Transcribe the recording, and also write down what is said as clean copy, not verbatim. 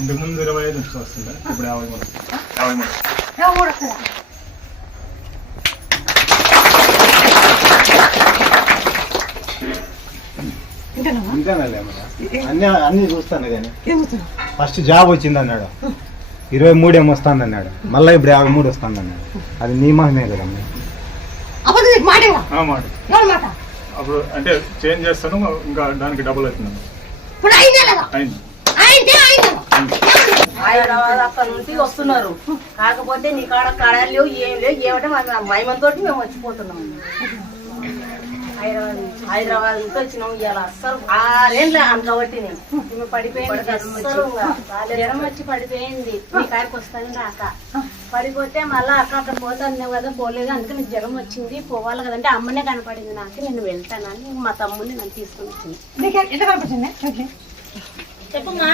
ఇంతకు ముందు 25 నుంచి వస్తుంది, ఇప్పుడు 53. అన్ని చూస్తాను కానీ ఫస్ట్ జాబ్ వచ్చింది అన్నాడు, 23 ఏమో వస్తుంది అన్నాడు, మళ్ళీ ఇప్పుడు 53 వస్తుంది అన్నాడు. అది నీ మహమే కదమ్మా. అప్పుడు అంటే చేంజ్ చేస్తాను, ఇంకా దానికి డబుల్ అవుతుంది. హైదరాబాద్ అక్కడ నుంచి వస్తున్నారు, కాకపోతే నీ కాడ కడాలు లేవు, ఏం లేవు. ఏమంటే మైమంతో మేము వచ్చిపోతున్నాం. హైదరాబాద్ నుంచి వచ్చినాం. ఇవాళ అస్సలు 6 ఏళ్ళు అనుకోబట్టి నేను పడిపోయింది, జ్వరం వచ్చి పడిపోయింది. మీ కాడికి వస్తాను అక్క, పడిపోతే మళ్ళీ అక్క అక్కడ పోతాను కదా, పోలేదు. అందుకే నీకు జ్వరం వచ్చింది, పోవాలి కదంటే అమ్మనే కనపడింది నాకు. నేను వెళ్తానని మా తమ్ముడిని నన్ను తీసుకుని వచ్చింది. ఎంత కనిపించింది చెప్పమ్మా.